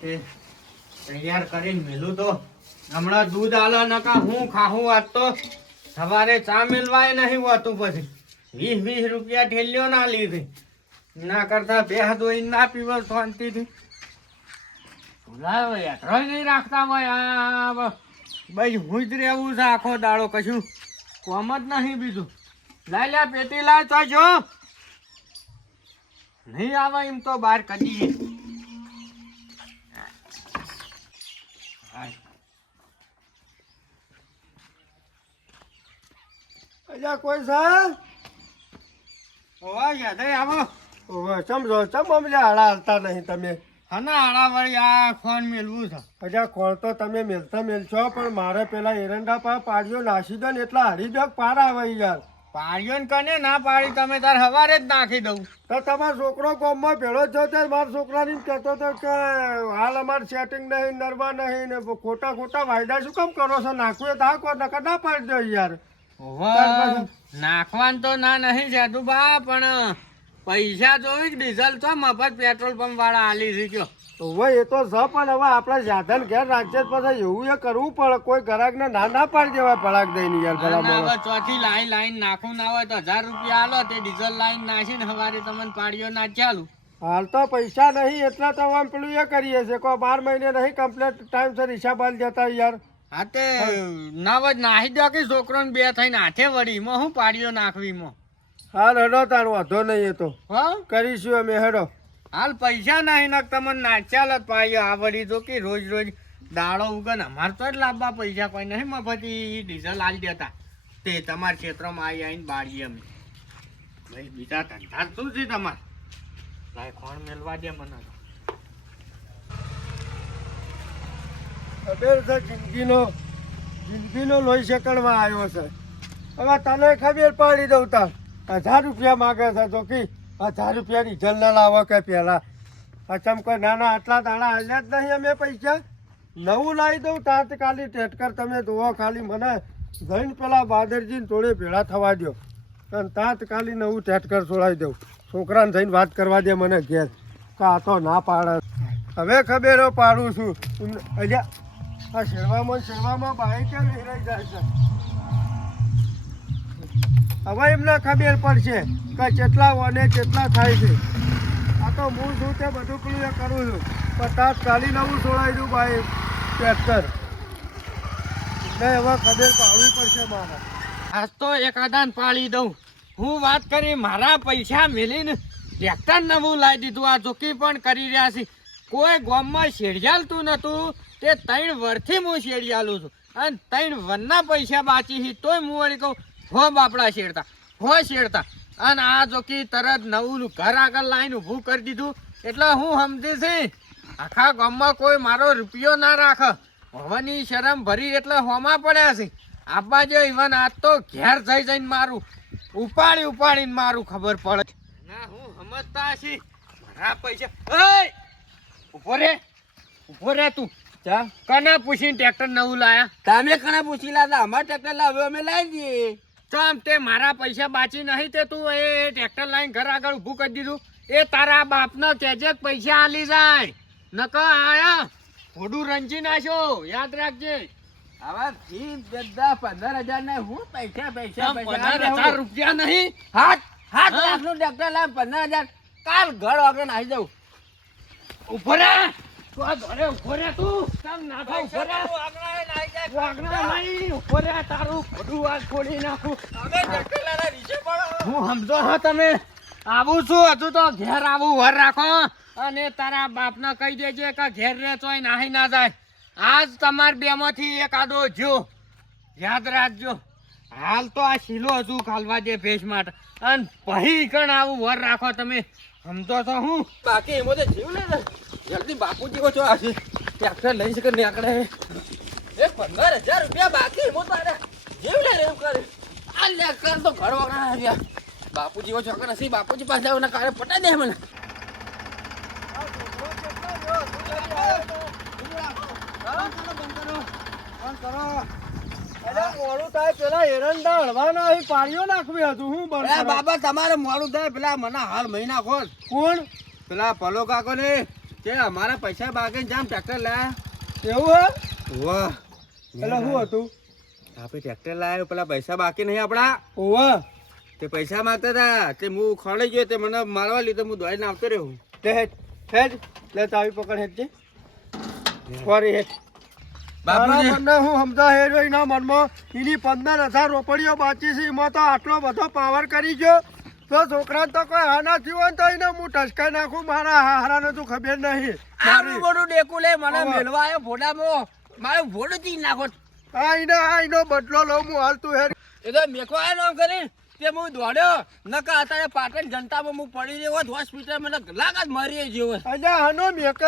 તે તૈયાર કરીને મેલું તો. હમણાં દૂધ આલો નકા હું ખાહું આજ તો. સવારે ચા મેલવાય નહીં હોતું પછી. વીસ વીસ રૂપિયા ઠેલ્યો ના લીધી. ના કરતા બે હાથ ના પીવો શાંતિથી. લાવ યાત્રા નહીં રાખતા હોય ભાઈ હું જ રહેવું છે આખો દાડો કશું. કોમ જ નહીં બીજું. લાય લે પેટી લાય, તો જો. નહીં આવે એમ તો બહાર કદી અલ્યા કોઈ સર ઓવા યાદ આવો. ઓવે સમજો ચમ અમને હાડા હાલતા નહીં તમે? હના આડા વળી આ ફોન મેલવું છે. અજા કોણ તો તમે મેલતા મેલશો પણ મારે પેલા એરંડા પા પાડ્યો નાસી દો ને એટલા હારી દો પાર આવે યાર. પાડ્યો ને કને ના પાડી તમે તાર હવારે જ નાખી દઉં. તો તમારો છોકરો ગામમાં ભેળો જ છો ત્યારે મારા છોકરાને કહેતો હતો કે હાલ અમારે સેટિંગ નહીં નરવા નહીં ને ખોટા ખોટા વાયદા શું કામ કરો છો? નાખવું એ તાકો નકર ના પાડી દો યાર. નાખવાન તો ના નહીં જાદુબા પણ પૈસા જોઈ ડીઝલ તો મફત પેટ્રોલ પંપ વાળા આલી શીખ્યો હવે એ તો છે પણ હવે આપણે સાધન ઘેર રાખજે પછી એવું એ કરવું પડે. કોઈ ગ્રાહકને ના ના પાડી દેવાય ભડાક દઈને યાર અને ચોથી લાઈન લાઈન નાખવું ના હોય તો હજાર રૂપિયા હાલો તે ડીઝલ લાઈન નાખીને હવારે તમને પાડ્યો ના ચાલુ. હાલ તો પૈસા નહીં એટલા તો આમ પેલું એ કરીએ છે કોઈ બાર મહિને નહીં કમ્પ્લીટ ટાઈમસર હિસાબ હાલ જતા યાર. હા તે નવ જ નાહી દો કે છોકરો બે થઈને હાથે વળી માં હું પાડ્યો નાખવી માં હાલ હડો તાર વાંધો નહીં એ તો. હા? કરીશું અમે હડો. હાલ પૈસા નહીં નાખ તમને નાચ્યા લત પાડ્યો આ વળી તો કે રોજ રોજ દાડો ઉગન. અમાર તો જ લાવવા પૈસા કોઈ નહીં મફતી ડીઝલ આલી દેતા. તે તમારા ક્ષેત્રમાં આવી આવીને બાળીએ અમે. ભાઈ બીજા ધંધા શું છે તમારે? લાય કોણ મેલવા દે મને. છે જિંદગીનો જિંદગીનો લોહી શેકડમાં આવ્યો છે. હવે તને ખબર પાડી દઉં તાર હજાર રૂપિયા માગે છે તો કે, હજાર રૂપિયા ડીઝલ લાવો કે પહેલાં અચમ કોઈ નાના આટલા દાણા હાલ્યા જ નહીં અમે પૈસા. નવું લાવી દઉં તાત્કાલિક ટેટકર, તમે જુઓ ખાલી મને જઈને પેલા બાદરજીને થોડે ભેળા થવા દો અને તાત્કાલિક નવું ટેટકર છોડાવી દઉં. છોકરાને જઈને વાત કરવા દે મને ઘેર, કાં તો ના પાડે. હવે ખબર પાડું છું. અલ્યા આ શેરવામાં શેરવામાં બાઈક કેમ જાય છે? હવે એમને ખબર પડશે કે કેટલા વને કેટલા થાય છે. આ તો હું છું તે બધું પેલું કરું છું. પણ તાત્કાલિક નવું છોડાવી દઉં ભાઈ ટ્રેક્ટર. એટલે હવે ખબર પાડવી પડશે મારે. આજ તો એક આદાન પાડી દઉં. હું વાત કરી, મારા પૈસા મેલીને ટ્રેક્ટર નવું લાવી દીધું. આ જોકી પણ કરી રહ્યા છે. કોઈ ગામમાં શેડિયાલતું નતું. તે ત્રણ વર્ષથી હું શેડિયાલું છું. અને ત્રણ વનના પૈસા બાચી છે તોય હું વળી કહું, હો બાપડા શેડતા હો શેડતા અને આ જોકી તરત નવું ઘર આગળ લાઈન ઊભું કરી દીધું. એટલે હું સમજી છે, આખા ગામમાં કોઈ મારો રૂપિયો ના રાખે. હવાની શરમ ભરી એટલે હોમાં પડ્યા છે. આપવા જો ઈવન આ તો ઘેર જઈ જઈને મારું, ઉપાડી ઉપાડીને મારું ખબર પડે. ના, હું સમજતા છી. મારા પૈસા! ઊભો રે ઊભો રે તું. ચા કને પૂછીને ટ્રેક્ટર નવું લાયા? તમે કણા પૂછી લાતા અમારે ટ્રેક્ટર લાવ્યો અમે લાવી દઈએ તે મારા પૈસા બાચી નહીં તે તું એ ટ્રેક્ટર લાઈન ઘર આગળ ઊભું કરી દીધું. એ તારા બાપનો કે પૈસા આલી જાય. નકા આયા. થોડું રંજી નાખ્યો. યાદ રાખજે. આવા દસ પંદર હજાર ને હું પૈસા પૈસા પંદર હજાર રૂપિયા નહીં? હાથ હાથ લાખનું ટ્રેક્ટર લાવ પંદર હજાર. કાલ ઘર આગળ નાખી દઉં ઊભો રે. તું આ ઘરે ઊભો રે તું. ચમ ના થાવ ઊભો રે વાગણા નહીં. ઊભો રે તારું બધું આ છોડી નાખું. હું સમજો હા તમે આવું છું. હજુ તો ઘેર આવું વર રાખો. અને તારા બાપને કહી દેજે કે ઘેર રે તોય નાહી ના જાય. આજ તમાર બેમાંથી એક આદો જો યાદ રાખજો. હાલ તો આ શીલો હજુ ખાલવા દે ભેસ માટે. અને પછી કણ આવું વર રાખો તમે. સમજો છો હું? બાકી એમાં તો જીવ લે ને જલ્દી બાપુજી કો છો આજે ટ્રેક્ટર લઈ શકે નીકળે. એ પંદર હજાર રૂપિયા બાકી એમાં તારે જીવ લે એમ કરે. આ લે કર તો ઘર વગર આવ્યા બાપુજી છો કે નથી બાપુજી પાસે આવના કારે પટાઈ દે મને. બાબા તમારે મોડું થાય પેલા મને હાલ મહિના ખોલ કોણ? પેલા પલો કાકો ને તે અમારા પૈસા બાકી જામ ટ્રેક્ટર લાયા. એવું હે? વાહ. એટલે શું હતું? આપણે ટ્રેક્ટર લાવ્યો પેલા પૈસા બાકી નહીં આપણા. ઓવા. તે પૈસા માંગતા હતા તે હું ખોળી ગયો તે મને મારવા લીધો હું દોડીને આવતો રહ્યો. હેડ હેડ લે ચાવી પકડ હેડ જે સોરી હેડ. મને હું સમજા હેડ મનમાં એની પંદર હજાર રોપડીઓ બાકી છે એમાં તો આટલો બધો પાવર કરી ગયો. તો છોકરાને તો કોઈ હાના થયું તો એને હું ટસકાઈ નાખું મારા હારાને તું ખબર નહીં. આનું બધું ડેકું લે મને. મેળવા આવ્યો ભોડામાં. મારું ભોડું ચી નાખો. આ એનો આ એનો બદલો લઉં હું હાલ હેર એ તો મેકો આવ્યો નામ કરી. તે હું દોડ્યો. નકા અત્યારે પાટણ જનતામાં હું પડી રહ્યો હોત હોસ્પિટલ મને લાગાત મરી જેવો. અજા હનો મેક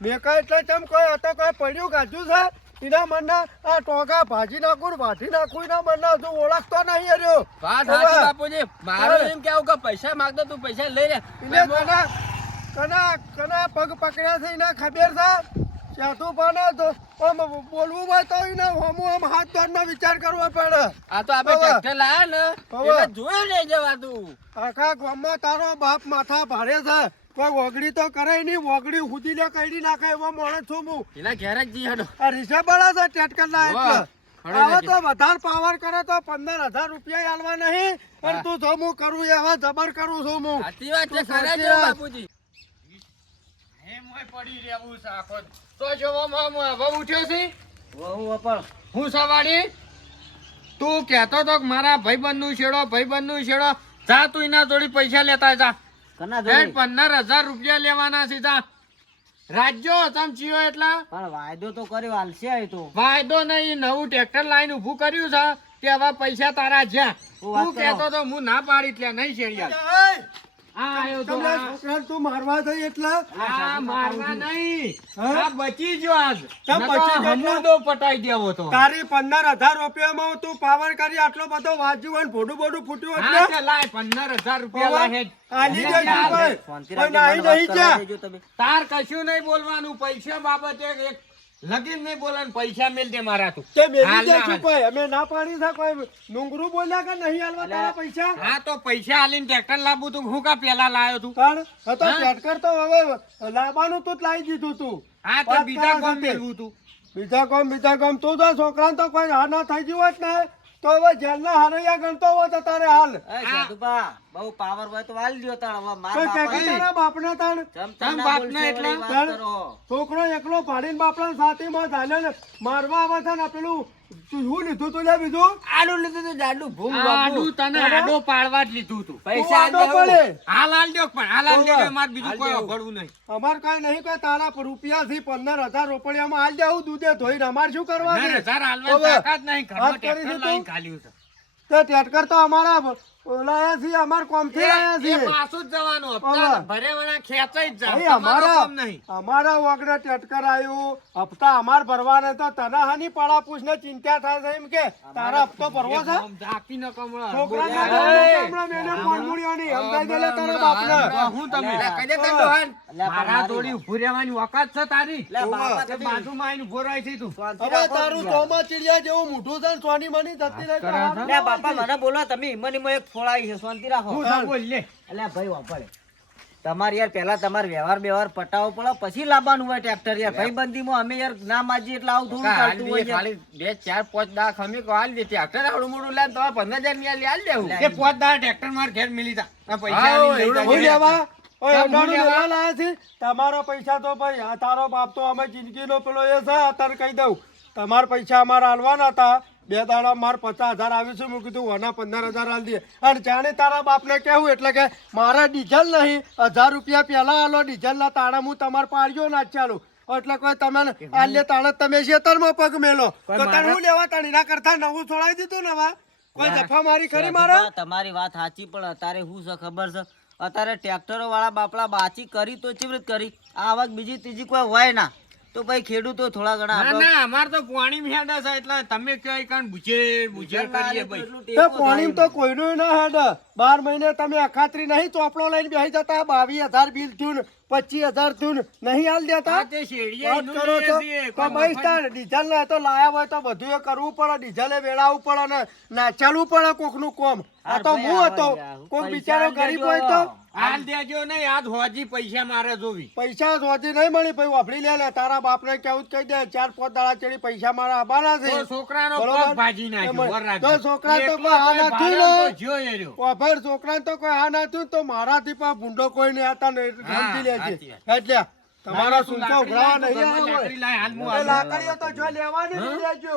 મેક એટલે ચમ કોઈ હતો કોઈ પડ્યું કાચું છે? એના મનના આ ટોકા ભાજી નાખું ભાજી નાખું એના મનના તું ઓળખતો નહીં અર્યો વાત. સાચી બાપુજી. મારું એમ કેવું કે પૈસા માંગતો તું પૈસા લઈ લે. એને કના કના કના પગ પકડ્યા છે એના ખબર છે? ચાતું પણ તો આમ બોલવું હોય તો એને હમ આમ હાથ દોડનો વિચાર કરવો પડે. આ તો આપણે. ટ્રેક્ટર લાયા ને એટલે જોઈ લઈ જવાતું આખા ગામમાં તારો બાપ માથા ભારે છે. કોઈ વગડી તો કરે નહીં. વગડી હુદી ને કઈ નાખે એવો માણસ છું હું. એના ઘેર જ જઈ હડો. આ રિક્ષાવાળા છે ટેટકર ના. એટલે. હવે તો વધારે પાવર કરે તો પંદર હજાર રૂપિયા આલવા નહીં. પણ તું જો હું કરું એ હવે જબર કરું છું હું. સાચી વાત છે તું ખરા છે બાપુજી. પડી રહેવું છે આખો તો જોવા મામા હવે ઉઠ્યો છે? વહુ હું સવાડી તું કહેતો તો મારા ભાઈબંધનું છેડો ભાઈબંધનું છેડો. જા તું એના જોડી પૈસા લેતા જા. પંદર હજાર રૂપિયા લેવાના સીધા રાજ્યો તમ ચિયો એટલા? પણ વાયદો તો કર્યો હાલશે એ તો. વાયદો નહીં નવું ટ્રેક્ટર લાઈન ઊભું કર્યું છે. કે હવે પૈસા તારા જ્યાં. તું. કહેતો તો હું ના પાડી એટલે નહીં શેરિયા એય! આ આવ્યો તો તમને આ. છોકરાને તું મારવા થઈ એટલે? મારવા નહીં. બચી ગયો આજ. કેમ નકર બચી ગયો હમુદો પટાઈ દેવો તો. તારી પંદર હજાર રૂપિયામાં તું પાવર કરી આટલો બધો વાંચ્યું હોય ને ભોડું ભોડું ફૂટ્યું એટલે? લાય પંદર હજાર રૂપિયા લાય. તાર કશું નહીં બોલવાનું પૈસા બાબતે એક લગીન નહીં બોલવાનું પૈસા મેલ દે મારા તું. તે મેલી હાલ છું કોઈ અમે ના પાડી થા કોઈ નુંગરું બોલ્યા કે નહીં હાલવા તારા પૈસા? હા તો પૈસા આલીને ટ્રેક્ટર લાવવું તું. હું કા પેલા લાયો તું? હતો હા? ટ્રેક્ટર તો હવે લાવવાનું તું જ લાવી દીધું તું. હા તો બીજા કોમ મેળવું તું? બીજા કોમ બીજા કોમ. તું તો છોકરાને તો કોઈ હા ના થઈ ગયું જ ને. તો હવે જેલના હરૈયા ગણતો હોય તો તારે હાલ એ સાધુબા, બહુ પાવર હોય તો વાલી લ્યો તાણ. હવે માર કોઈ બાપા કહેતી બાપને તાણ ચમ બાપને એટલે? છોકરો એકલો ભાડીને બાપડા સાથી માં ને મારવા આવે છે ને પેલું તું શું લીધું તું લે બીજું? આડું લીધું તું જાડું ભૂમ આડું તને આડો પાડવા જ લીધું તું. પૈસા આડો પડે. હાલ હાલ દ્યો પણ હાલ હાલ હોવે. દ્યો બીજું કોઈ અભડવું નહીં. અમાર કઈ નહીં કઈ તારા રૂપિયા થી પંદર હજાર રોપડિયામાં હાલ દેવું દૂધે ધોઈને અમાર શું કરવા પંદર છે? હજાર તાકાત નહીં ઘરમાં તો અમારા લાયા છીએ અમાર છીએ. પાછું જ જવાનું ખેંચાઈ જ જાવ અમારા કામ નહીં. અમારા વગડે ટેટકર આવ્યું હપ્તા અમાર ભરવાના તો તને હાની પડા પૂછને ચિંતા થાય છે એમ કે? તારા હપ્તો ભરવો છે? આમ ન કમળો. છોકરાના બોલ્યા. ગામમાં હમણાં મેને કોણમુળિયાની સમજાઈ દે તારા બાપને. હું તમે અલ્યા, કદે કદો હાલ. મારા જોડી ઊભું રહેવાની ઓકાત છે તારી. બાજુમાં આવીને ઊભો રહી છે તું. હવે તારું ચોમા ચીડિયા જેવું મોઢું છે સોની મની જતી રહે બાપા મને બોલો તમે ઈમનીમાં એક ફોડાઈ છે શાંતિ રાખો. હું બોલ લે. એટલે ભાઈ વાપરે તમારે યાર પેલા તમારે વ્યવહાર વ્યવહાર પટાવો પડે પછી લાવવાનું હોય ટ્રેક્ટર યાર. ભાઈ બંધીમાં અમે યાર ના માજી એટલે આવું થોડું ચાલતું હોય ખાલી બે ચાર પાંચ દા ખમી કો હાલ દે ટ્રેક્ટર આવડું મોડું લે તો પંદર હજારની હાલ દેવું એ પાંચ દાડા ટ્રેક્ટર માર ઘેર મિલી તા. પૈસા લેવા લેવા? લેવા તમારા પૈસા તો ભાઈ તારો બાપ તો અમે જિંદગીનો પેલો એ છે અત્યારે કહી દઉં. તમારા પૈસા અમારા હાલવાના હતા. બે દાડા માર પચાસ હજાર આવ્યું છે મેં કીધું વના પંદર હજાર હાલ દે. અને જાણે તારા બાપને કહેવું એટલે કે મારા ડીઝલ નહીં હજાર રૂપિયા પહેલાં હાલો ડીઝલના તાણા હું તમારે પાડ્યો ના ચાલુ. એટલે કોઈ તમે આલે તાળા તમે ખેતરમાં પગ મેલો. તો તને હું લેવા તાણી ના કરતા નવું છોડાવી દીધું ને વા કોઈ જફા મારી ખરી મારા? તમારી વાત સાચી પણ અત્યારે શું છે ખબર છે? અત્યારે ટ્રેક્ટરો વાળા બાપડા બાચી કરી તો ચેવી કરી. આ આવક બીજી ત્રીજી કોઈ હોય ના. તો ભાઈ ખેડૂતો થોડા ઘણા ના ના અમાર તો પાણી મેંડા છે એટલે તમે કઈ કાન બુજે બુજે કરીએ ભાઈ. તો તે થાય તો કોઈનું ના હેડ. બાર મહિને તમે અખાત્રી નહીં ચોપડો લઈને બેહી જતા બાવીસ હજાર બિલ થયું ને પચીસ હજાર તું નહીં હાલ દેતા. તે શેડીએ કરો છો. તો ભાઈ તાર ડીઝલ ને તો લાયા હોય તો બધું એ કરવું પડે ડીઝલે વેળાવું પડે ને ચાલવું પડે કોકનું કોમ. આ તો હું હતો. યાર. બિચારો ગરીબ હોય તો? હાલ દેજો નહીં આજ હોજી પૈસા મારે જોવી. પૈસા હોજી નહીં મળી ભાઈ વાપરી લે લે તારા બાપને કેવું જ કહી દે ચાર પાંચ દાડા ચડી પૈસા મારા આબાના છે. છોકરાનો પગ ભાજી નાખ્યો તો છોકરા તો કોઈ હા ના થયું ને. વાપર છોકરા તો કોઈ હા ના થયું તો મારાથી પણ ભૂંડો કોઈ નહીં આતા ને સાચી લેજે એટલે તમારા સુંચા ઉઘરાવા નહીં લાકડીઓ તો જો લેવાની લેજો.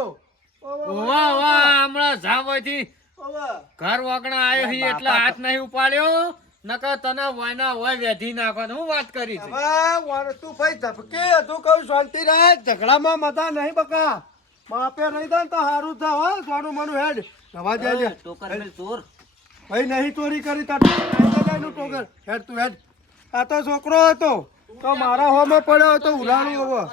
વાહ વાહ હમણાં ઓવા. ઘર વગણા આવ્યો હી એટલે હાથ નહીં ઉપાડ્યો. નકર તને વાયના હોય વેધી નાખો હું વાત કરી છે હવે તું ભાઈ ધબકે તું કહું શાંતિ રહે. ઝઘડામાં મજા નહીં બકા. માપે નહીં દે તો સારું થાય હો સોનું મનું હેડ. જવા જાય. ટોકર મેલ ચોર. ભાઈ નહીં ચોરી કરી નું ટોકર. હેડ તું હેડ. આ તો છોકરો હતો. તો મારા હોમાં પડ્યો હતો ઉડાડું હવે.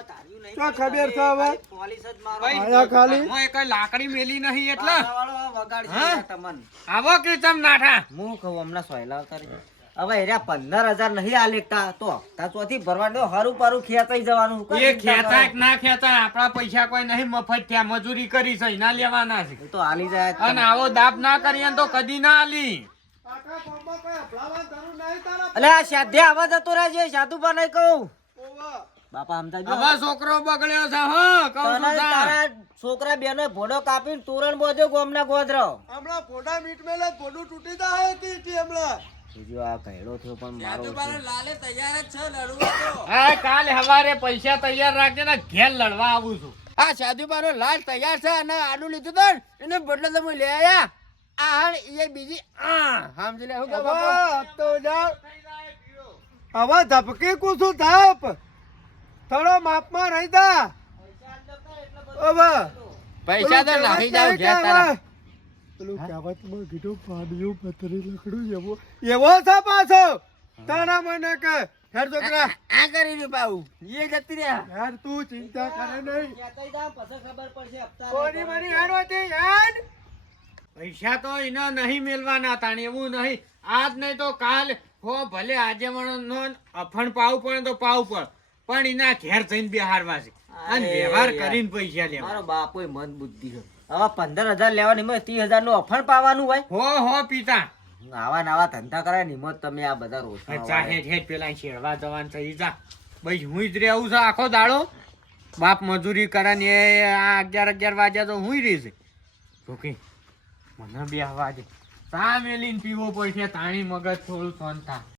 શું ખબર છે હવે? પોલીસ જ મારો ભાઈ, આયા ખાલી? ઘરમાં એકેય લાકડી મેલી નહીં એટલે? પાછાવાળો આ વગાડશે હા? તમને. આવો કે તમ નાઠા? હું કહું હમણાં સોયલા ઉતારી હવે એર્યા પંદર હજાર નહીં આ લેખતા તો હપ્તા ચોથી ભરવાનું હરું પારું ખેંચાઈ જવાનું. એ ખેતા ના ખેતા આપણા પૈસા કોઈ નહીં મફત થયા. મજૂરી કરી છે ના લેવાના છે. તો હાલી જાય અને આવો દાબ ના કરીએ ને તો કદી ના આલી આખા ગામમાં કોઈ અફલાવાની જરૂર નહીં તારા અલે આ સાધ્ય આવા જતો રહેજે સાધુ પણ નહીં કહું. ઓવા. બાપા સમજાજો હવે છોકરો બગડ્યો છે હો કહું છું તારા. છોકરા બેનો ભોડો કાપીને તોરણ બોધ્યો ગોમના ગોધરો. હમણાં ભોડા મીટ મેલે ભોડું તૂટી જાય હતી હતી હમણાં. બીજો આ કહેડો થયો પણ મારો લાલે તૈયાર જ છે લડવા હા કાલે હવારે પૈસા તૈયાર રાખજે ને ઘેર લડવા આવું છું. આ સાધુબાનો લાલ તૈયાર છે અને આડું લીધું તો એને બદલે તમે લઈ આયા. આ એ બીજી આ સમજી લે હું તો જાવ હવે ધપકી કુછું ધપ. થોડો માપમાં રહી જા. પૈસા તો નાખી જાવ ઘેર તારા. પેલું કહેવતમાં કીધું પાડ્યું પથરી લખડું એવો. એવો છે પાછો. તારા મને કે હેર છોકરા આ કરી. રહ્યું પાઉ એ જતી રહ્યા. યાર તું ચિંતા કરે નહીં. પછી ખબર પડશે હપ્તા કોની મારી હેર હોતી યાર? પૈસા તો એને નહીં મેલવાના તાણ એવું નહીં. આજ નહીં તો કાલ હો ભલે આજે નો અફણ પાવ પડે તો પાવ પડે. પણ એના ઘેર જઈને બેહારવા છે. અને વ્યવહાર કરીને પૈસા લેવા. મારો બાપોય મન બુદ્ધિ હવે પંદર હજાર લેવાની મેં ત્રીસ હજારનું અફણ પાવાનું હોય. હો હો પિતા. આવા નવા ધંધા કરે ને હિંમત તમે આ બધા રોજ હેઠ હેઠ પેલા શેરવા જવાનું થઈ જા ભાઈ હું જ રહેવું છું આખો દાડો. બાપ મજૂરી કરે ને એ આ અગિયાર અગિયાર વાગ્યા તો હું રહી છે. જોકે મને બે વાગે ચા મેલીને પીવો પડશે તાણી મગજ થોડું સોન થાય.